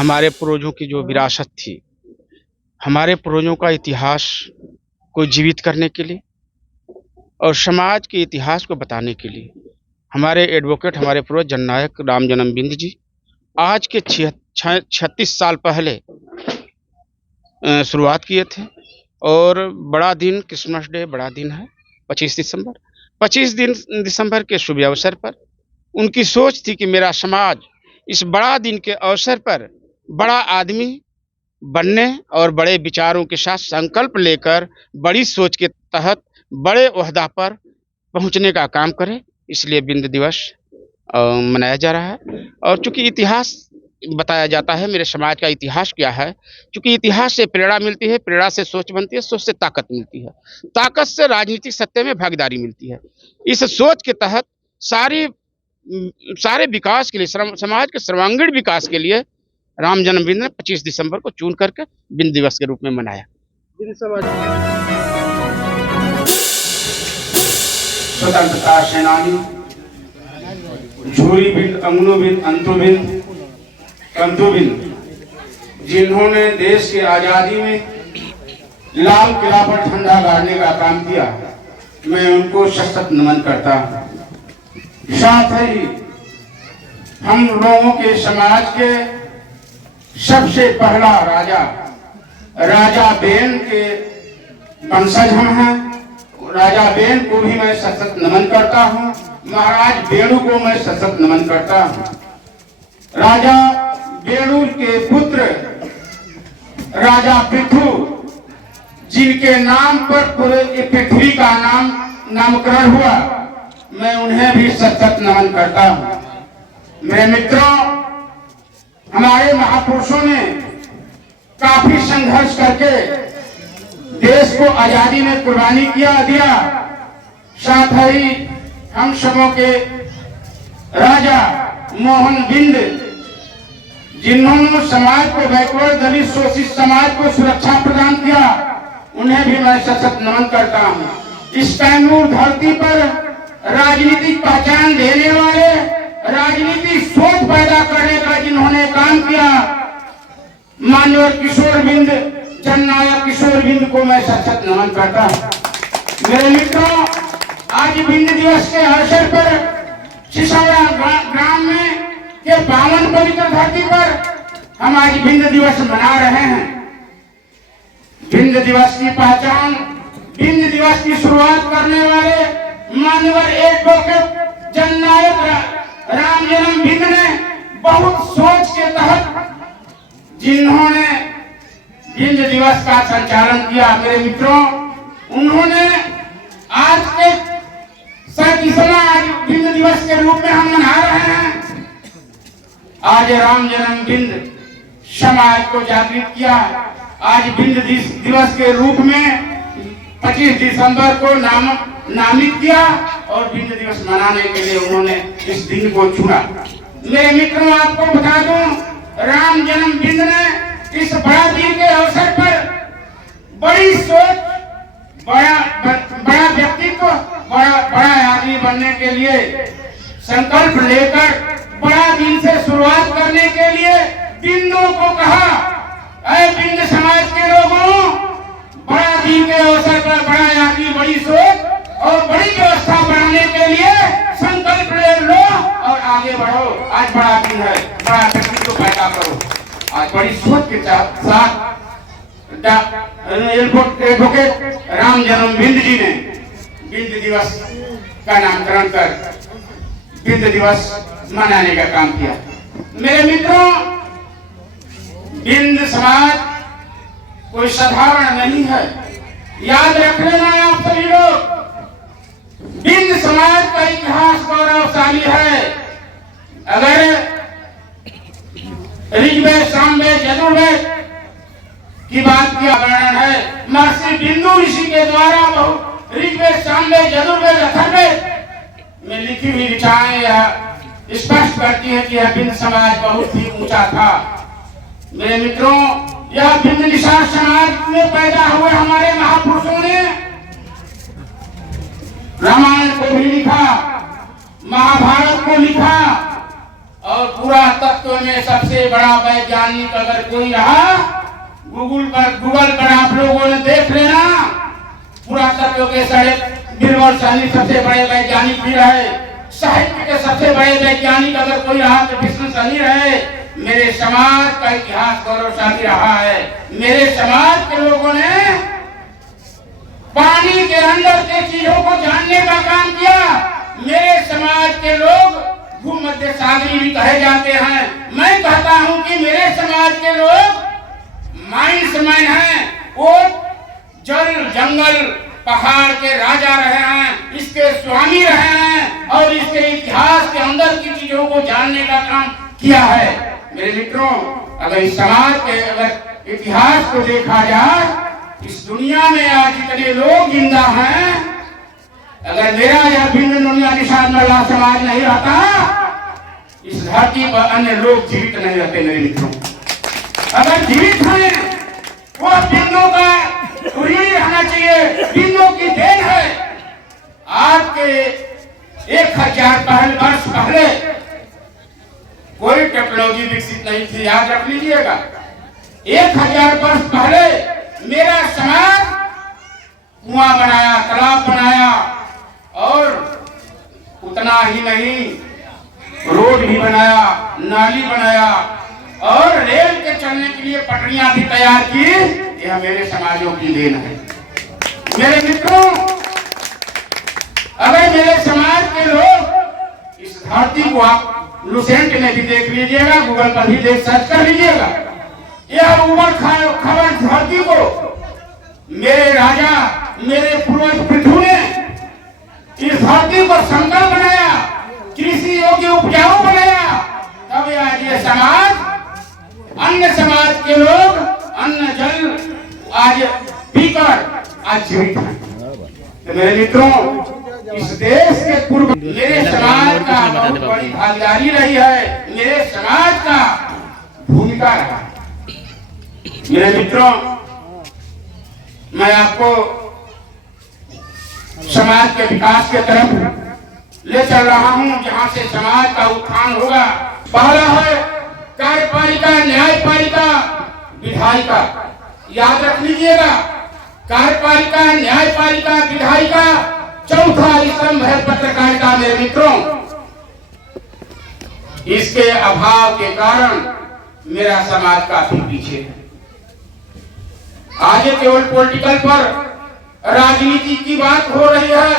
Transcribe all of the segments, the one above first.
हमारे पूर्वजों की जो विरासत थी, हमारे पूर्वजों का इतिहास को जीवित करने के लिए और समाज के इतिहास को बताने के लिए हमारे एडवोकेट, हमारे पूर्वज जननायक राम जन्म बिंद जी आज के 36 साल पहले शुरुआत किए थे। और बड़ा दिन, क्रिसमस डे बड़ा दिन है, 25 दिसंबर। 25 दिसंबर के शुभ अवसर पर उनकी सोच थी कि मेरा समाज इस बड़ा दिन के अवसर पर बड़ा आदमी बनने और बड़े विचारों के साथ संकल्प लेकर बड़ी सोच के तहत बड़े ओहदा पर पहुंचने का काम करे। इसलिए बिंद दिवस मनाया जा रहा है। और चूंकि इतिहास बताया जाता है, मेरे समाज का इतिहास क्या है, क्योंकि इतिहास से प्रेरणा मिलती है, प्रेरणा से सोच बनती है, सोच से ताकत मिलती है, ताकत से राजनीतिक सत्य में भागीदारी मिलती है। इस सोच के तहत सारे विकास के लिए, समाज के सर्वांगीण विकास के लिए राम जन्मदिन ने 25 दिसंबर को चुन करके बिंद दिवस के रूप में मनाया। स्वतंत्रता सेनानी झूरी बिंद, अंगनो बिंद, अंतो बिंद, कंतो बिंद, जिन्होंने देश की आजादी में लाल किला पर झंडा गाड़ने का काम किया, मैं उनको सशक्त नमन करता हूं। साथ ही हम लोगों के समाज के सबसे पहला राजा बेन के वंशज हम हैं। राजा बेन को भी मैं सशक्त नमन करता हूं। महाराज बेणु को मैं सशक्त नमन करता हूं। राजा बेणु के पुत्र राजा पृथु, जिनके नाम पर पूरे पृथ्वी का नामकरण हुआ, मैं उन्हें भी सशक्त नमन करता हूं। मेरे मित्रों, हमारे महापुरुषों ने काफी संघर्ष करके देश को आजादी में कुर्बानी दिया। साथ ही हम सबों के राजा मोहन बिंद, जिन्होंने समाज को, बैकवर्ड दलित शोषित समाज को सुरक्षा प्रदान किया, उन्हें भी मैं सशक्त नमन करता हूं। इस कैमूर धरती पर राजनीतिक पहचान देने वाले, राजनीतिक सोच पैदा करने का जिन्होंने काम किया, मान्यवर किशोर बिंद, जननायक किशोर बिंद को मैं सशक्त नमन करता हूं। मेरे मित्रों, आज बिंद दिवस के अवसर पर सिसौड़ा ग्राम में के पावन पवित्र धरती पर हम आज बिंद दिवस मना रहे हैं। बिंद दिवस की पहचान, बिंद दिवस की शुरुआत करने वाले मान्यवर एडवोकेट जननायक राम जन्म बिंद ने बहुत सोच के तहत जिन्होंने बिंद दिवस का संचालन किया। मेरे मित्रों, उन्होंने आज के 37वां बिंद दिवस के रूप में हम मना रहे हैं। आज राम जन्म बिंद समाज को जागृत किया। आज बिंद दिवस के रूप में 25 दिसंबर को नामित किया और बिंद दिवस मनाने के लिए उन्होंने इस दिन को चुना। मेरे मित्रों, आपको बता दूं, राम जन्म बिंद ने इस बड़ा दिन के अवसर पर बड़ी सोच, बड़ा व्यक्तित्व, बड़ा आदमी बनने के लिए संकल्प लेकर बड़ा दिन से शुरुआत करने के लिए बिंदु को कहा, ऐ बिंद समाज के लोगों, बड़ा दिन के अवसर पर बड़ा आदमी, बड़ी सोच और बड़ी व्यवस्था बनाने के लिए संकल्प ले लो और आगे बढ़ो। आज बड़ा दिन है, बड़ा व्यक्तित्व पैदा करो। आज बड़ी सोच के साथ एडवोकेट राम जन्म बिंद जी ने बिंद दिवस का नामकरण कर बिंद दिवस मनाने का काम किया। मेरे मित्रों, बिंद समाज कोई साधारण नहीं है, याद रख लेना आप सभी लोग। बिंद समाज का इतिहास गौरवशाली है। अगर ऋग्वेद, सामवेद, यजुर्वेद की बात की वर्णन है, महर्षि बिंदु ऋषि के द्वारा बहुत ऋग्वेद, सामवेद, यजुर्वेद, अथर्ववेद में लिखी हुई ऋचाएं यह स्पष्ट करती है कि यह बिंद समाज बहुत ही ऊंचा था। मेरे मित्रों, यह बिंद निषाद समाज में पैदा हुए हमारे महापुरुषों ने रामायण को भी लिखा, महाभारत को लिखा और पूरा तत्व में सबसे बड़ा वैज्ञानिक अगर कोई रहा, गूगल पर आप लोगों ने देख लेना, पूरा तत्व के साढ़े बीरबल साहनी सबसे बड़े वैज्ञानिक भी रहे। साहित्य के सबसे बड़े वैज्ञानिक अगर कोई रहा तो विष्णु सहनी रहे। मेरे समाज का इतिहास गौरवशाली रहा है। मेरे समाज के लोगों ने पानी के अंदर के चीजों को जानने का काम किया। मेरे समाज के लोग भूमध्य सागरी भी कहे जाते हैं। मैं कहता हूं कि मेरे समाज के लोग माइंड्समैन हैं। वो जल जंगल पहाड़ के राजा रहे हैं, इसके स्वामी रहे हैं और इसके इतिहास के अंदर की चीजों को जानने का काम किया है। मेरे मित्रों, अगर इस समाज के अगर इतिहास को देखा जाए, इस दुनिया में आज जितने लोग जिंदा हैं, अगर मेरा यह भिन्न दुनिया निषाद मल्ला समाज नहीं रहता, इस धरती पर अन्य लोग जीवित नहीं रहते। मेरे मित्रों, अगर जीवित हैं वो बिंदु का रहना चाहिए, बिंदु की देन है। आज के 1000 वर्ष पहले कोई टेक्नोलॉजी विकसित नहीं थी, याद रख लीजिएगा। 1000 वर्ष पहले मेरा समाज कुआं बनाया, तालाब बनाया और उतना ही नहीं, रोड भी बनाया, नाली बनाया और रेल के चलने के लिए पटरियां भी तैयार की। यह मेरे समाजों की देन है। मेरे मित्रों, अगर मेरे समाज के लोग इस धरती को, आप लुसेंट में भी देख लीजिएगा, गूगल पर भी देख सर्च कर लीजिएगा, यह उबड़ खाबड़ धरती को मेरे राजा, मेरे पूर्वज पृथु ने इस धरती को समतल बनाया, कृषि योग्य उपजाऊ बनाया। तब आज ये समाज, अन्य समाज के लोग अन्न जल आज पीकर आज जीवित हैं। तो मेरे मित्रों, इस देश के पूर्व मेरे समाज का बहुत बड़ी भागीदारी रही है। मेरे समाज का भूमिका रहा है। मेरे मित्रों, मैं आपको समाज के विकास के तरफ ले चल रहा हूं, जहां से समाज का उत्थान होगा। पहला है कार्यपालिका, न्यायपालिका, विधायिका। याद रख लीजिएगा, कार्यपालिका, न्यायपालिका, विधायिका। चौथा स्तंभ है पत्रकारिता। मेरे मित्रों, इसके अभाव के कारण मेरा समाज काफी पीछे है। आज केवल पॉलिटिकल पर राजनीति की बात हो रही है।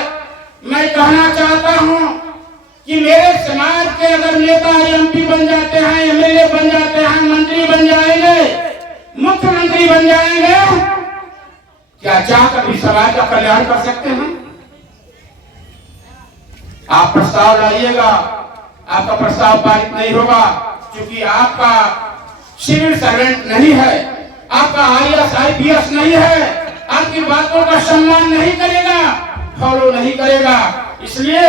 मैं कहना चाहता हूं कि मेरे समाज के अगर नेता एमपी बन जाते हैं, एमएलए बन जाते हैं, मंत्री बन जाएंगे, मुख्यमंत्री बन जाएंगे, क्या चाहकर भी समाज का कल्याण कर सकते हैं? आप प्रस्ताव लाइएगा, आपका प्रस्ताव पारित नहीं होगा, क्योंकि आपका सिविल सर्वेंट नहीं है, आपका IAS IPS नहीं है, आपकी बातों का सम्मान नहीं करेगा, फॉलो नहीं करेगा। इसलिए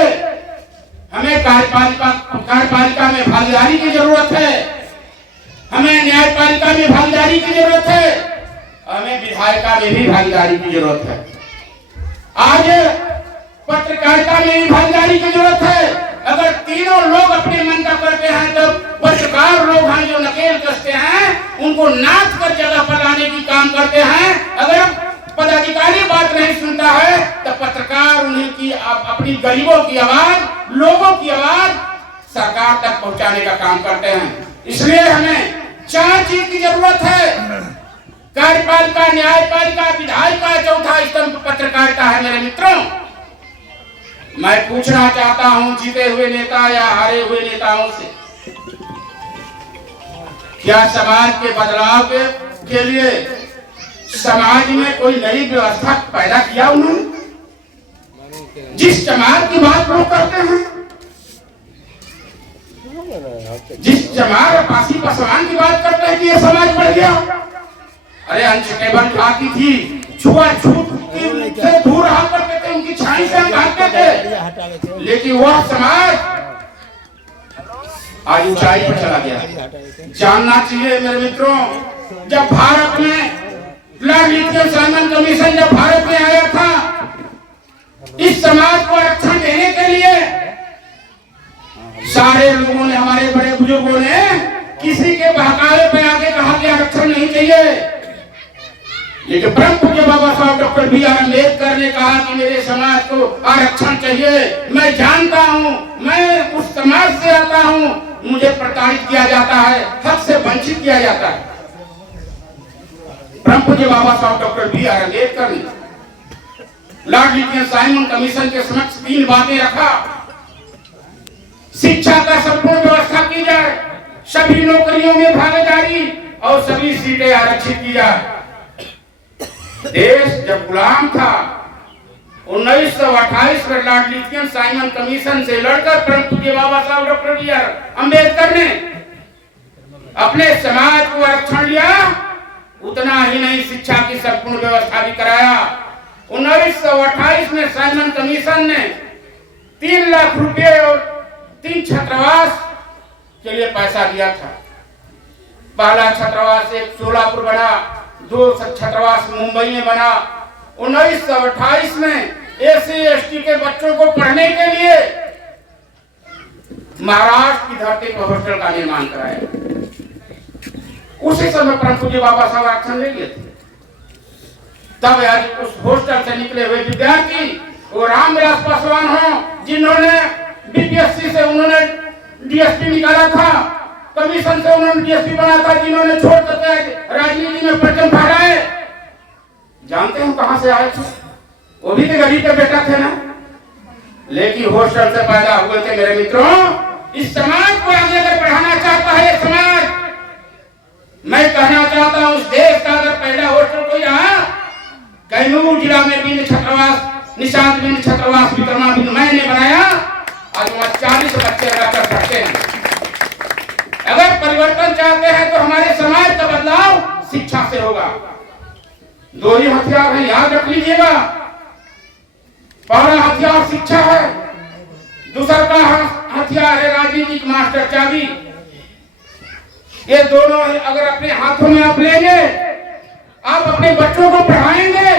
हमें कार्यपालिका में भागीदारी की जरूरत है, हमें न्यायपालिका में भागीदारी की जरूरत है, हमें विधायिका में भी भागीदारी की जरूरत है। आज पत्रकारिता में भी भागीदारी की जरूरत है। अगर तीनों लोग अपने मन का करते हैं तो पत्रकार लोग हैं जो नकेल कसते हैं, उनको नाच कर जगह पर लाने की काम करते हैं। अगर पदाधिकारी बात नहीं सुनता है तो पत्रकार उन्हीं की अपनी गरीबों की आवाज, लोगों की आवाज सरकार तक पहुंचाने का काम करते हैं। इसलिए हमें 4 चीज की जरूरत है: कार्यपालिका, न्यायपालिका, विधायिका, चौथा स्तंभ पत्रकारिता है। मेरे मित्रों, मैं पूछना चाहता हूं जीते हुए नेता या हारे हुए नेताओं से, क्या समाज के बदलाव के लिए समाज में कोई नई व्यवस्था पैदा किया उन्होंने? जिस समाज की बात लोग करते हैं, जिस समाज और पासी पासवान की बात करते हैं कि ये समाज बढ़ गया, अरे अनचेकेबल जाति थी, छुआछूत से दूर रहा करते थे, उनकी छाई से हम भागते थे, लेकिन वह समाज आज ऊंचाई पर चला गया। जानना चाहिए मेरे मित्रों, जब भारत में साइमन कमीशन जब भारत में आया था, इस समाज को आरक्षण देने के लिए सारे लोगों ने, हमारे बड़े बुजुर्गों ने किसी के बहकावे पे आके कहा कि आरक्षण नहीं चाहिए, लेकिन परम पूज्य बाबा साहब डॉक्टर बी.आर. अम्बेडकर ने कहा कि मेरे समाज को आरक्षण चाहिए। मैं जानता हूं, मैं उस समाज से आता हूं, मुझे प्रताड़ित किया जाता है, हक से वंचित किया जाता है। परम पूज्य बाबा साहब डॉक्टर बी.आर. अम्बेडकर ने लॉर्ड लिटियन साइमन कमीशन के समक्ष 3 बातें रखा। शिक्षा का संपूर्ण व्यवस्था की जाए, सभी नौकरियों में भागीदारी और सभी सीटें आरक्षित की जाए। देश जब गुलाम था, 1928 में लॉर्ड लिटियन साइमन कमीशन से लड़कर परम पूज्य बाबा साहब डॉक्टर बी.आर. अम्बेडकर ने अपने समाज को आरक्षण लिया। उतना ही नहीं, शिक्षा की संपूर्ण व्यवस्था भी कराया। 1928 में साइमन कमीशन ने 3 लाख रुपए और 3 छात्रावास के लिए पैसा दिया था। पहला छात्रावास एक सोलापुर बना, 2 छात्रावास मुंबई में बना। 1928 में SC/ST के बच्चों को पढ़ने के लिए महाराष्ट्र की धरती पर हॉस्टल का निर्माण कराया। उसी समय परम पूज्य बाबा साहब आरक्षण ले लिए थे। तब आज उस हॉस्टल से निकले हुए विद्यार्थी वो रामविलास पासवान हो, जिन्होंने बीपीएससी से उन्होंने डीएसपी निकाला था, कमीशन से उन्होंने डीएसपी बना था, जिन्होंने छोड़ करके राजनीति में परचम फहराए। जानते हैं कहां से आए थे? वो भी तो गरीब के बेटा थे ना, लेकिन हॉस्टल से पैदा हुए थे। मेरे मित्रों, इस समाज को आगे अगर बढ़ाना चाहता है ये समाज, मैं कहना चाहता हूं उस देश का अगर पहला हॉस्टल कोई रहा, कैमूर जिला में बिंद छात्रावास, निशांत बिंद छात्रावास विक्रमा बिंद मैंने बनाया। आज वहां 40 बच्चे रहकर पढ़ते हैं। अगर परिवर्तन चाहते हैं तो हमारे समाज का बदलाव शिक्षा से होगा। 2 ही हथियार हैं, याद रख लीजिएगा। पहला हथियार शिक्षा है, दूसरा का हथियार है राजनीतिक मास्टर चाबी। ये दोनों अगर अपने हाथों में आप लेंगे, आप अपने बच्चों को पढ़ाएंगे।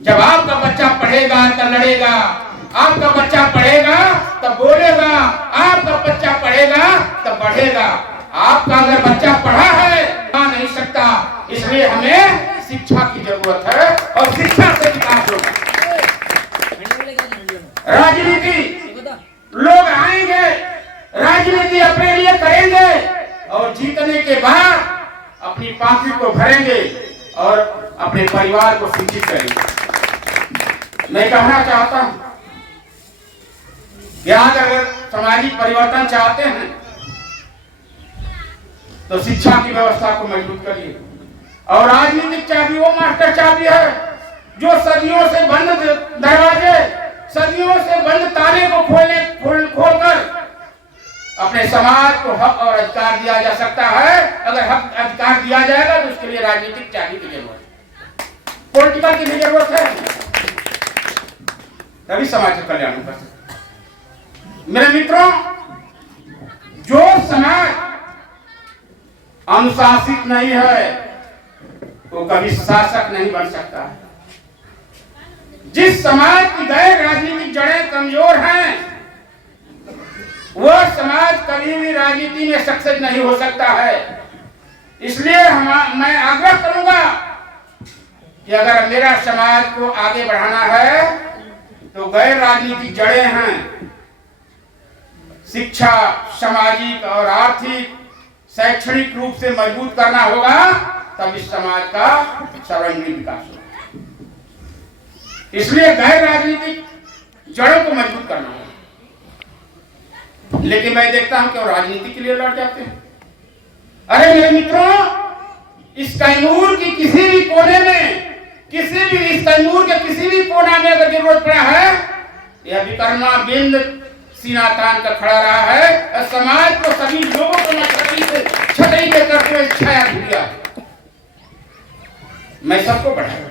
जब आपका बच्चा पढ़ेगा तो लड़ेगा, आपका बच्चा पढ़ेगा तब बोलेगा, आपका बच्चा पढ़ेगा तब बढ़ेगा। आपका अगर बच्चा पढ़ा है पढ़ा नहीं सकता, इसलिए हमें शिक्षा की जरूरत है और शिक्षा से विकास होगा। राजनीति लोग आएंगे, राजनीति अपने लिए करेंगे और जीतने के बाद अपनी पार्टी को भरेंगे और अपने परिवार को शिक्षित करेंगे। मैं कहना चाहता हूं कि आज अगर सामाजिक परिवर्तन चाहते हैं तो शिक्षा की व्यवस्था को मजबूत करिए। और राजनीतिक चाबी वो मास्टर चाबी है जो सदियों से बंद दरवाजे, सदियों से बंद ताले को खोलकर अपने समाज को हक और अधिकार दिया जा सकता है। अगर हक अधिकार दिया जाएगा तो उसके लिए राजनीतिक चाबी की जरूरत है, पॉलिटिकल की भी जरूरत है, तभी समाज का कल्याण कर सकते। मेरे मित्रों, जो समाज अनुशासित नहीं है वो कभी शासक नहीं बन सकता है। जिस समाज की गैर राजनीतिक जड़ें कमजोर हैं, वह समाज कभी भी राजनीति में सक्सेस नहीं हो सकता है। इसलिए मैं आग्रह करूंगा कि अगर मेरा समाज को आगे बढ़ाना है तो गैर राजनीतिक जड़ें हैं, शिक्षा, सामाजिक और आर्थिक, शैक्षणिक रूप से मजबूत करना होगा, तब इस समाज का सर्वांगीण विकास होगा। इसलिए गैर राजनीतिक जड़ों को मजबूत करना होगा। लेकिन मैं देखता हूं कि वो राजनीति के लिए लड़ जाते हैं। अरे मेरे मित्रों, इस कैमूर की किसी भी कोने में, इस कैमूर के किसी भी कोना में अगर जरूरत पड़ा है, यह विक्रमा बिंद सीना तान कर खड़ा रहा है और समाज को, सभी लोगों को छतरी पे करते हुए छाया दिया। मैं सबको बढ़ाऊंगा।